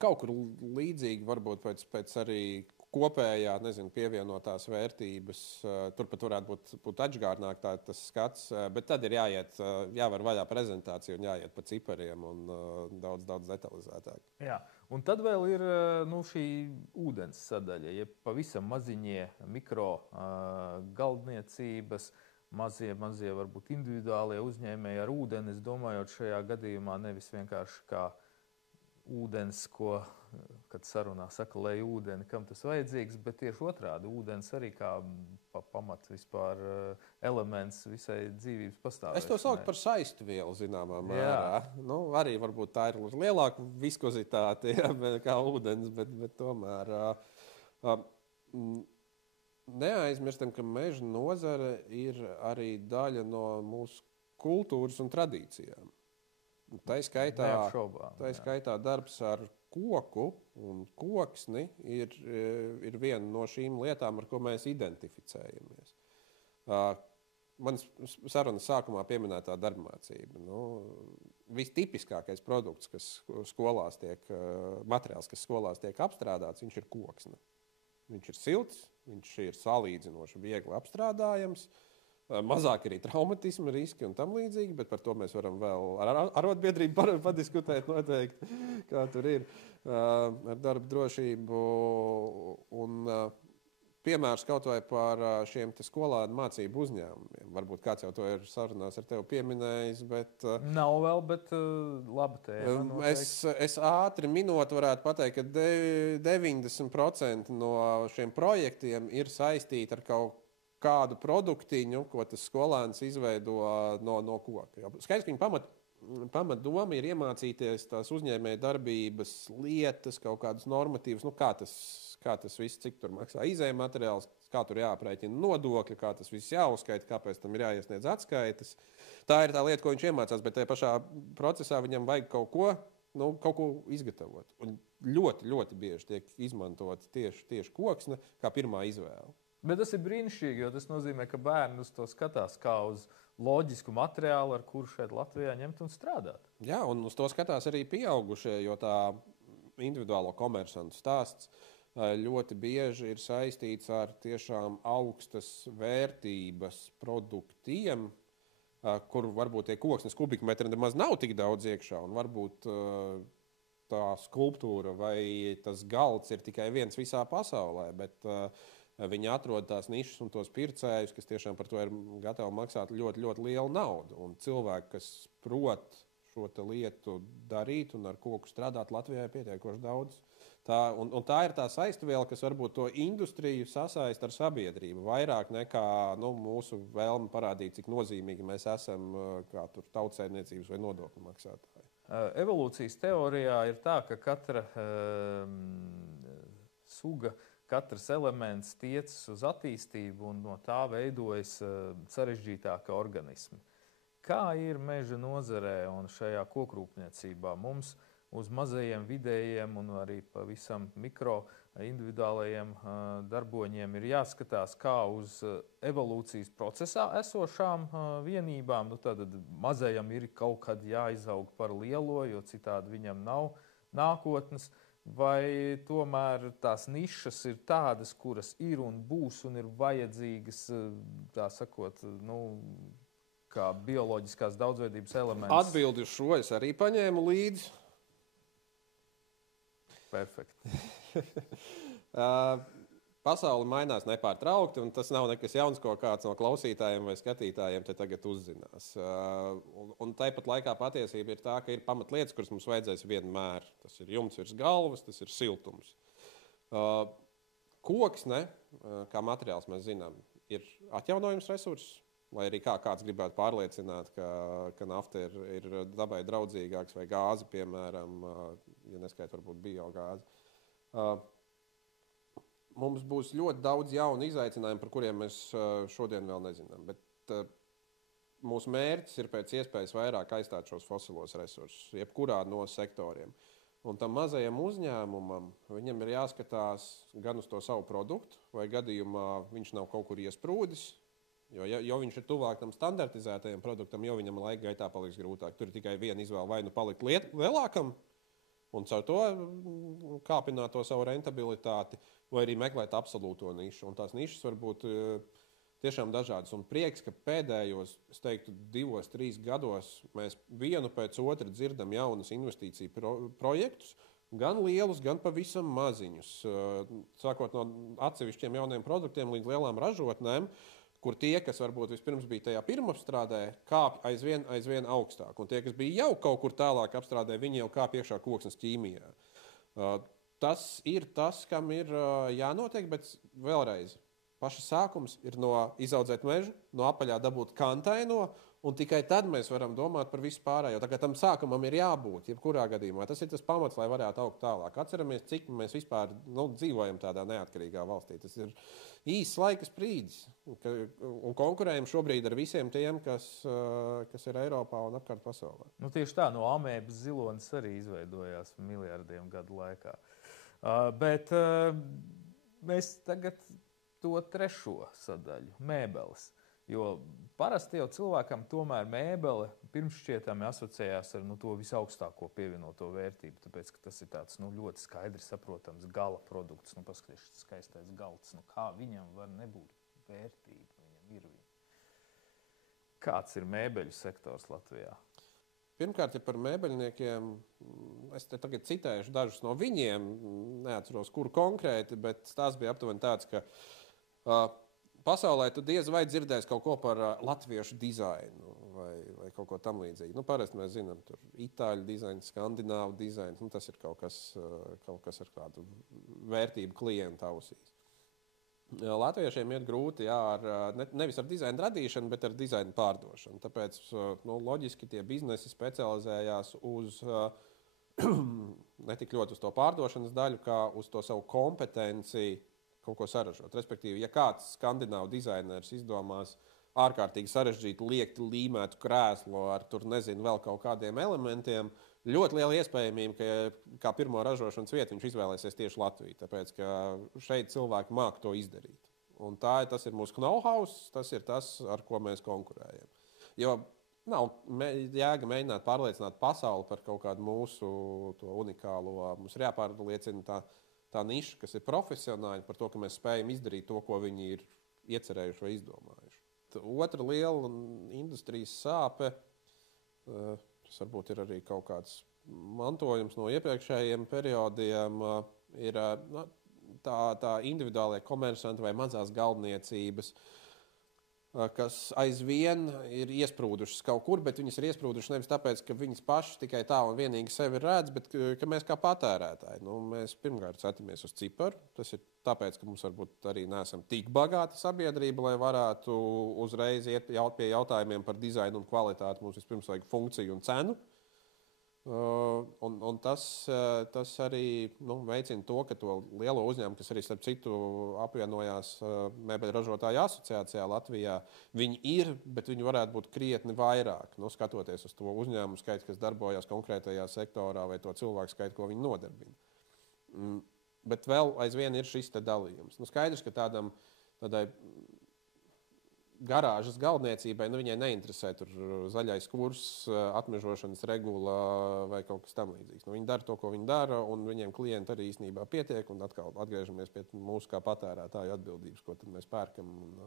Kaut kur līdzīgi varbūt pēc arī kopējā, pievienotās vērtības. Turpat varētu būt atžgārnāk tas skats, bet tad ir jāvar vaļā prezentācija un jāiet pa cipariem un daudz detalizētāk. Jā, un tad vēl ir šī ūdens sadaļa, ja pavisam maziņie mikro galdniecības, mazie varbūt individuālie uzņēmēji ar ūdeni, es domāju, šajā gadījumā nevis vienkārši kā ūdens, kad sarunā saka, lai ūdeni, kam tas vajadzīgs, bet tieši otrādi ūdens arī kā pamat vispār elements visai dzīvības pastāvēšanai. Es to saucu par saistvielu, zināmā mērā. Arī varbūt tā ir lielāka viskozitāte kā ūdens, bet tomēr neaizmirstam, ka meža nozare ir arī daļa no mūsu kultūras un tradīcijām. Tā skaitā darbs ar koku un koksni ir viena no šīm lietām, ar ko mēs identificējamies. Manas sarunas sākumā pieminētā darbmācība. Vistipiskākais produkts, materiāls, kas skolās tiek apstrādāts, viņš ir koksne. Viņš ir silts, viņš ir salīdzinoši viegli apstrādājams. Mazāk arī traumatisma riski un tam līdzīgi, bet par to mēs varam vēl ar arotbiedrību padiskutēt noteikti, kā tur ir ar darba drošību. Piemērs kaut vai par šiem skolānu mācību uzņēmumiem. Varbūt kāds jau to ir sarunās ar tevi pieminējis, bet... Nav vēl, bet laba tēma. Es ātri minot varētu pateikt, ka 90% no šiem projektiem ir saistīti ar kaut kādu produktiņu, ko tas skolēns izveido no koka. Skaidrs, ka viņa pamatdoma ir iemācīties tās uzņēmēja darbības lietas, kaut kādas normatīvas, kā tas viss, cik tur maksā izējuma materiāls, kā tur jāaprēķina nodokļi, kā tas viss jāuzskaita, kāpēc tam ir jāiesniedz atskaites. Tā ir tā lieta, ko viņš iemācās, bet tajā pašā procesā viņam vajag kaut ko izgatavot. Un ļoti, ļoti bieži tiek izmantot tieši koksne kā pirmā izvēle. Bet tas ir brīnišķīgi, jo tas nozīmē, ka bērni uz to skatās kā uz loģisku materiālu, ar kuru šeit Latvijā ņemt un strādāt. Jā, un uz to skatās arī pieaugušie, jo tā individuālo komersantu stāsts ļoti bieži ir saistīts ar tiešām augstas vērtības produktiem, kur varbūt tie koksnes kubikmetri nemaz nav tik daudz iekšā, un varbūt tā skulptūra vai tas galds ir tikai viens visā pasaulē, bet viņi atrod tās nišas un tos pircējus, kas tiešām par to ir gatavi maksāt ļoti, ļoti lielu naudu. Un cilvēki, kas prot šo lietu darīt un ar koku strādāt, Latvijā ir pietiekoši daudz. Tā ir tā saistviela, kas varbūt to industriju sasaist ar sabiedrību vairāk nekā mūsu vēlme parādīt, cik nozīmīgi mēs esam kā tautsēmniecības vai nodokļu maksātāji. Evolūcijas teorijā ir tā, ka katra suga, katrs elements tiecas uz attīstību un no tā veidojas sarežģītāki organismi. Kā ir meža nozarē un šajā kokrūpniecībā? Mums uz mazajiem, vidējiem un arī pavisam mikro individuālajiem darboņiem ir jāskatās kā uz evolūcijas procesā esošām vienībām. Tad mazajam ir kaut kad jāizaug par lielo, jo citādi viņam nav nākotnes. Vai tomēr tās nišas ir tādas, kuras ir un būs un ir vajadzīgas, tā sakot, kā bioloģiskās daudzveidības elements? Atbildi uz šo es arī paņēmu līdzi. Perfekti. Pasaule mainās nepārtraukti, un tas nav nekas jauns, ko kāds no klausītājiem vai skatītājiem te tagad uzzinās. Un tāpat laikā patiesība ir tā, ka ir pamatlietas, kuras mums vajadzēs vienmēr. Tas ir jumts virs galvas, tas ir siltums. Koksne, kā materiāls mēs zinām, ir atjaunojums resurss, lai arī kāds gribētu pārliecināt, ka nafta ir dabai draudzīgāks vai gāze, piemēram, ja neskait varbūt biogāzi. Mums būs ļoti daudz jaunu izaicinājumu, par kuriem mēs šodien vēl nezinām. Bet mūsu mērķis ir pēc iespējas vairāk aizstāt šos fosilos resursus, jebkurā no sektoriem. Un tam mazajam uzņēmumam viņam ir jāskatās gan uz to savu produktu, vai gadījumā viņš nav kaut kur iesprūdis, jo viņš ir tuvāk tam standartizētajam produktam, jo viņam laika gaitā paliks grūtāk. Tur ir tikai viena izvēle, vai nu palikt lielākam, un caur to kāpināt to savu rentabilitāti, vai arī meklēt absolūto nišu. Un tās nišas var būt tiešām dažādas. Un prieks, ka pēdējos, es teiktu, 2-3 gados mēs vienu pēc otra dzirdam jaunus investīciju projektus, gan lielus, gan pavisam maziņus. Sākot no atsevišķiem jauniem produktiem līdz lielām ražotnēm, kur tie, kas varbūt vispirms bija tajā pirmapstrādē, kāp aizvien augstāk. Un tie, kas bija jau kaut kur tālāk apstrādē, viņi jau kāp iekšā koksnes ķīmijā. Tas ir tas, kam ir jānotiek, bet vēlreiz, paša sākums ir no izaudzēt mežu, no apaļā dabūt kantaino, un tikai tad mēs varam domāt par visu pārējo. Tā kā tam sākumam ir jābūt, jebkurā gadījumā. Tas ir tas pamats, lai varētu augt tālāk. Atceramies, cik mēs vispār dzīvojam tādā neatkarīgā valstī. Tas ir īsts laika sprīdis, un konkurējam šobrīd ar visiem tiem, kas ir Eiropā un apkārt pasaulē. Tieši tā, no amēbas zilonis arī izveidojās miljardiem gadu laikā. Bet mēs tagad to trešo sadaļu, mēbeles. Jo parasti jau cilvēkam tomēr mēbele pirmšķietami asociējās ar to visaugstāko pievienoto vērtību, tāpēc, ka tas ir tāds ļoti skaidri saprotams gala produkts. Paskaties, skaistais galds. Kā viņam var nebūt vērtība? Viņam ir viņa. Kāds ir mēbeļu sektors Latvijā? Pirmkārt, ja par mēbeļniekiem, es te tagad citēšu dažus no viņiem, neatceros, kuru konkrēti, bet tās bija aptuveni tāds, ka pasaulē tu diez vai dzirdēsi kaut ko par latviešu dizainu vai kaut ko tam līdzīgu. Parasti mēs zinām, tur itāļu dizains, skandināvu dizains, tas ir kaut kas ar kādu vērtību klienta ausīs. Latviešiem iet grūti nevis ar dizainu radīšanu, bet ar dizainu pārdošanu. Tāpēc loģiski tie biznesi specializējās uz ne tik ļoti uz to pārdošanas daļu, kā uz to savu kompetenciju kaut ko saražot. Respektīvi, ja kāds skandināvu dizainers izdomās ārkārtīgi sarežģītu, liekti līmētu krēslu ar tur nezinu vēl kaut kādiem elementiem, ļoti liela iespējamība, ka kā pirmo ražošanas vietu viņš izvēlēsies tieši Latviju, tāpēc, ka šeit cilvēki māk to izdarīt. Un tas ir mūsu know-how, tas ir tas, ar ko mēs konkurējam. Jo nav jēga mēģināt pārliecināt pasauli par kaut kādu mūsu unikālo. Mums ir jāpārliecina tā niša, kas ir profesionāli, par to, ka mēs spējam izdarīt to, ko viņi ir iecerējuši vai izdomājuši. Otra liela industrijas sāpe, tas varbūt ir arī kaut kāds mantojums no iepriekšējiem periodiem, ir tā individuālie komersanti vai mazās galdniecības, kas aizvien ir iesprūdušas kaut kur, bet viņas ir iesprūdušas nevis tāpēc, ka viņas pašas tikai tā un vienīgi sevi redz, bet ka mēs kā patērētāji. Mēs pirmkārt skatāmies uz ciparu. Tas ir tāpēc, ka mums varbūt arī neesam tik bagāta sabiedrība, lai varētu uzreiz iet pie jautājumiem par dizainu un kvalitāti. Mums vispirms vajag funkciju un cenu. Un tas arī veicina to, ka to lielo uzņēmumu, kas arī starp citu apvienojās mēbeļu ražotāju asociācijā Latvijā, viņi ir, bet viņi varētu būt krietni vairāk, skatoties uz to uzņēmumu skaitu, kas darbojas konkrētajā sektorā vai to cilvēku skaitu, ko viņi nodarbina. Bet vēl aizvien ir šis dalījums. Skaidrs, ka tādai garāžas galdniecībai, viņai neinteresē tur zaļais kurs, atmežošanas regula vai kaut kas tam līdzīgs. Viņi dara to, ko viņi dara, un viņiem klienti arī īstenībā pietiek, un atkal atgriežamies pie mūsu kā patērētāju atbildības, ko tad mēs pērkam un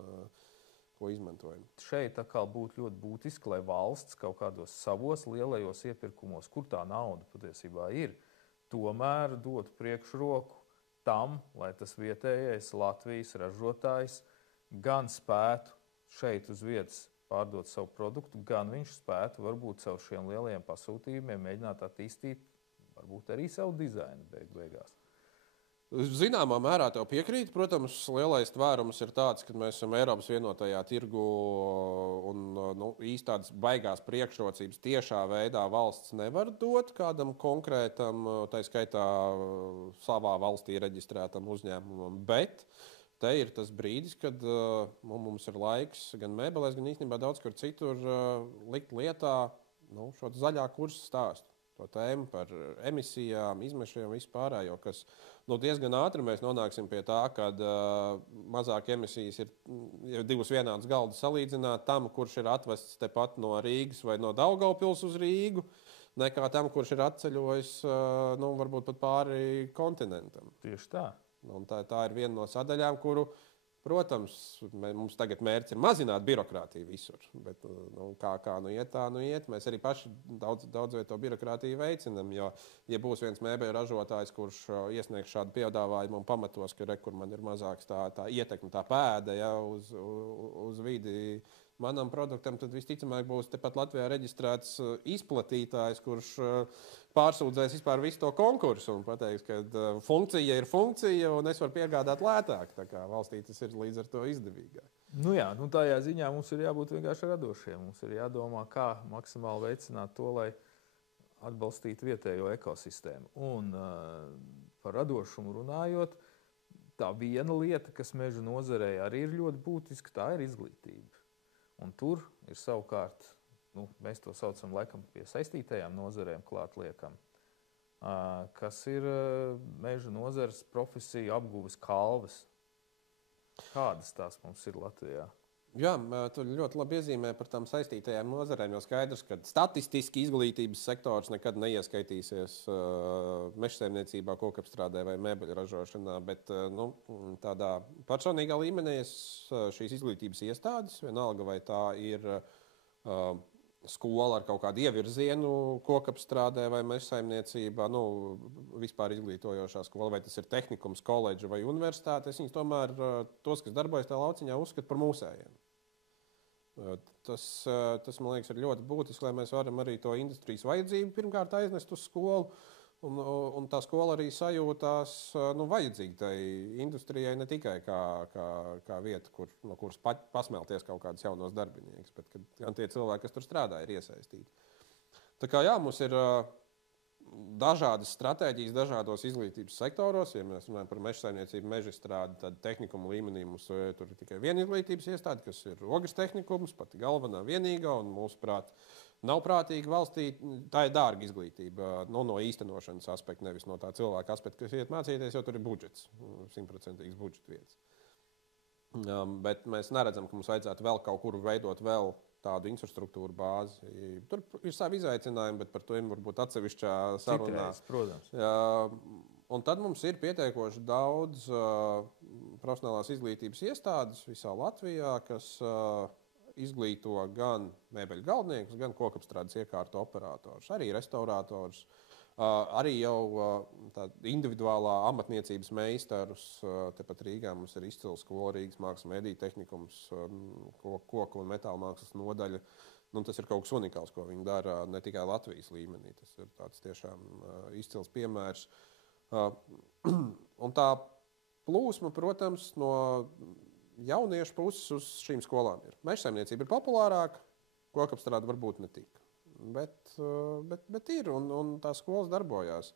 ko izmantojam. Šeit atkal būtu ļoti būtiski, lai valsts kaut kādos savos lielajos iepirkumos, kur tā nauda patiesībā ir, tomēr dotu priekšroku tam, lai tas vietējais Latvijas ražotājs gan spētu šeit uz vietas pārdot savu produktu, gan viņš spētu varbūt caur šiem lielajiem pasūtījumiem mēģināt attīstīt varbūt arī savu dizainu beigās. Zināmā mērā tev piekrīt. Protams, lielais tvērums ir tāds, ka mēs esam Eiropas vienotajā tirgu un īsti tādas baigās priekšrocības tiešā veidā valsts nevar dot kādam konkrētam, tā skaitā savā valstī reģistrētam uzņēmumam, bet te ir tas brīdis, kad mums ir laiks gan mēbelēs, gan īstenībā daudz kur citur likt lietā šo zaļā kursa stāstu. To tēmu par emisijām, izmešiem un vispārējo, kas diezgan ātri mēs nonāksim pie tā, kad mazāk emisijas ir divus vienādus galdus salīdzināt tam, kurš ir atvests tepat no Rīgas vai no Daugavpils uz Rīgu, nekā tam, kurš ir atceļojis varbūt pat pāri kontinentam. Tieši tā. Un tā ir viena no sadaļām, kuru, protams, mums tagad mērķis ir mazināt birokrātiju visur. Bet, kā iet, tā iet. Mēs arī paši daudz to birokrātiju veicinam. Jo, ja būs viens mēbeļu ražotājs, kurš iesniegs šādu piedāvājumu un pamatos, ka kur man ir mazāks tā ietekme, tā pēda uz vidi manam produktam, tad visticamāk būs tepat Latvijā reģistrēts izplatītājs, kurš pārsūdzēs vispār visu to konkursu un pateiks, ka funkcija ir funkcija un es varu piegādāt lētāk. Tā kā valstī tas ir līdz ar to izdevīgāk. Tajā ziņā mums ir jābūt vienkārši radošiem. Mums ir jādomā, kā maksimāli veicināt to, lai atbalstītu vietējo ekosistēmu. Un par radošumu runājot, tā viena lieta, kas meža nozarei arī ir ļoti būtiska, tā ir izglītība. Un tur ir savukārt, mēs to saucam laikam pie saistītajām nozarēm klāt liekam, kas ir meža nozares profesiju apguves kalves. Kādas tās mums ir Latvijā? Jā, tu ļoti labi iezīmē par tām saistītajām nozarēm, jo skaidrs, ka statistiski izglītības sektors nekad neieskaitīsies mežsaimniecībā, kokapstrādē vai mēbeļu ražošanā, bet tādā personīgā līmenī šīs izglītības iestādes, vienalga vai tā ir skola ar kaut kādu ievirzienu kokapstrādē vai mežsaimniecībā, vispār izglītojošā skola, vai tas ir tehnikums, koledža vai universitāte, es viņus tomēr tos, kas darbojas tajā lauciņā, uzskata par mūsējiem. Tas, man liekas, ir ļoti būtiski, lai mēs varam arī to industrijas vajadzību pirmkārt aiznest uz skolu, un tā skola arī sajūtās vajadzīga tai industrijai ne tikai kā vieta, no kuras pasmelties kaut kādus jaunos darbiniekus, bet gan tie cilvēki, kas tur strādā, ir iesaistīti. Tā kā jā, mums ir dažādas stratēģijas dažādos izglītības sektoros. Ja mēs runājam par mežsaimniecību, mežstrādi, tad tehnikuma līmenī mums tur ir tikai viena izglītības iestāde, kas ir Ogres tehnikums, pati galvenā vienīgā, un mūsuprāt nav prātīgi valstī. Tā ir dārga izglītība no īstenošanas aspekta, nevis no tā cilvēka aspekta, kas iet mācīties, jo tur ir budžets, 100% budžeta vietas. Bet mēs neredzam, ka mums vajadzētu vēl kaut kur veidot vēl tādu infrastruktūru bāzi. Tur ir savi izaicinājumi, bet par to varbūt atsevišķā sarunā. Citreiz, protams. Un tad mums ir pietiekoši daudz profesionālās izglītības iestādes visā Latvijā, kas izglīto gan mēbeļu galdniekus, gan kokapstrādes iekārtu operators, arī restaurātors, arī jau individuālā amatniecības meistarus. Tepat Rīgā mums ir izcila skola, Rīgas mākslas mediju tehnikums, koku un metāla mākslas nodaļa. Tas ir kaut kas unikāls, ko viņi dara ne tikai Latvijas līmenī. Tas ir tāds tiešām izcils piemērs. Un tā plūsma, protams, no jauniešu puses uz šīm skolām ir. Mežsaimniecība ir populārāka, kokapstrāde varbūt ne tik. Bet ir, un tās skolas darbojās.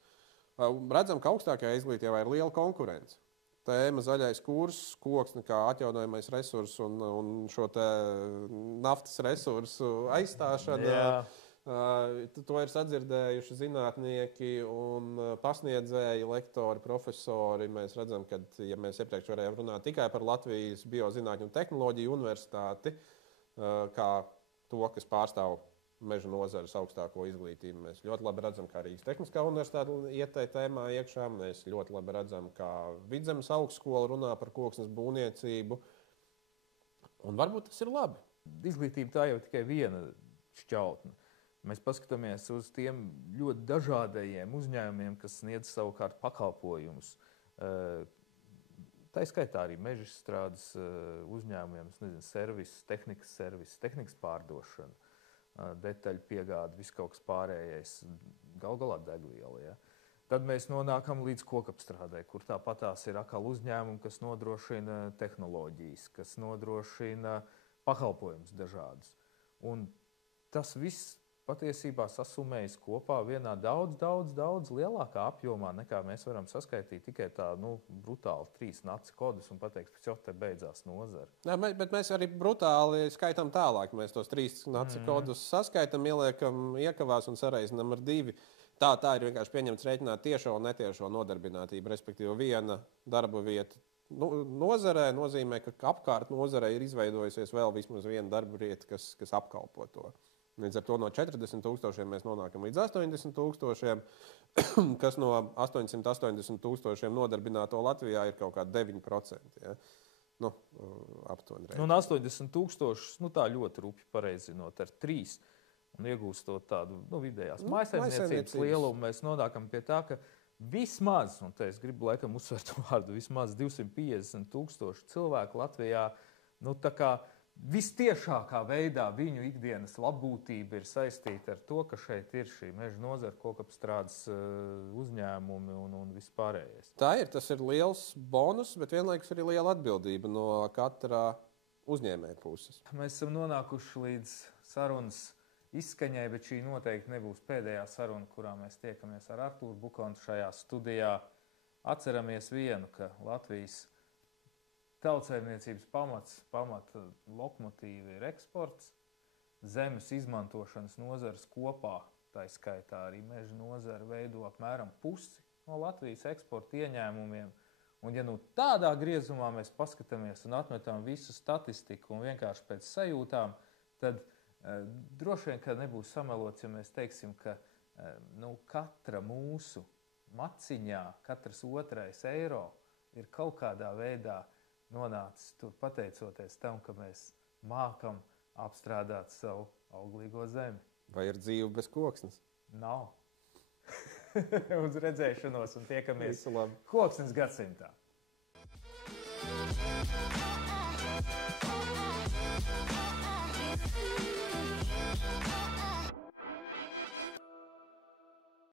Redzam, ka augstākajā izglītībā ir liela konkurence. Tēma zaļais kurs, koksne kā atjaunojamais resurs un šo te naftas resursu aizstāšana. To ir sadzirdējuši zinātnieki un pasniedzēji, lektori, profesori. Mēs redzam, ka, ja mēs iepriekš varējām runāt tikai par Latvijas Biozinātņu un tehnoloģiju universitāti, kā to, kas pārstāv meža nozares augstāko izglītību, mēs ļoti labi redzam, kā Rīgas Tehniskā universitāte iet tajā tēmā iekšā. Mēs ļoti labi redzam, kā Vidzemes augstskola runā par koksnes būvniecību. Un varbūt tas ir labi. Izglītība tā jau tikai viena šķautne. Mēs paskatāmies uz tiem ļoti dažādajiem uzņēmumiem, kas sniedz savukārt pakalpojumus. Tā skaitā arī mežstrādes uzņēmumiem, servis, tehnikas pārdošana, detaļu piegāde, viss kaut kas pārējais, galu galā degviela. Ja? Tad mēs nonākam līdz kokapstrādē, kur tāpatās ir atkal uzņēmumi, kas nodrošina tehnoloģijas, kas nodrošina pakalpojumus dažādus. Un tas viss patiesībā sasumējas kopā vienā daudz lielākā apjomā, nekā mēs varam saskaitīt tikai tā brutāli 3 naci kodus un pateikt, ka te beidzās nozara. Jā, bet mēs arī brutāli skaitām tālāk. Mēs tos 3 naci kodus saskaitam, ieliekam iekavās un sareizinām ar 2. Tā ir vienkārši pieņemts rēķināt tiešo un netiešo nodarbinātību, respektīvi viena darba vieta nozarē nozīmē, ka apkārt nozarē ir izveidojusies vēl vismaz viena darba vieta, kas apkalpo to. Līdz ar to no 40,000 mēs nonākam līdz 80,000, kas no 880,000 nodarbināto Latvijā ir kaut kādi 9%. Ja? Aptuveni. Un 80,000, tā ļoti rupji pareizinot ar 3 un iegūstot tādu vidējās mājsaimniecības lielumu, mēs nonākam pie tā, ka vismaz, un te es gribu laikam uzsvert vārdu, vismaz 250,000 cilvēku Latvijā, tā kā vistiešākā veidā viņu ikdienas labbūtība ir saistīta ar to, ka šeit ir šī meža nozara, kokapstrādes uzņēmumi un vispārējais. Tas ir liels bonus, bet vienlaikus arī liela atbildība no katra uzņēmēja puses. Mēs esam nonākuši līdz sarunas izskaņai, bet šī noteikti nebūs pēdējā saruna, kurā mēs tiekamies ar Artūru Bukontu šajā studijā. Atceramies vienu, ka Latvijas tautsēmniecības pamata lokomotīva ir eksports, zemes izmantošanas nozares kopā, tā skaitā arī meža nozara, veido apmēram pusi no Latvijas eksporta ieņēmumiem. Un ja tādā griezumā mēs paskatāmies un atmetam visu statistiku un vienkārši pēc sajūtām, tad droši vien, ka nebūs samelots, ja mēs teiksim, ka katra mūsu maciņā, katrs otrais eiro ir kaut kādā veidā nonācis tur pateicoties tam, ka mēs mākam apstrādāt savu auglīgo zemi. Vai ir dzīve bez koksnes? Nav. Uz redzēšanos un tiekamies Koksnes gadsimtā.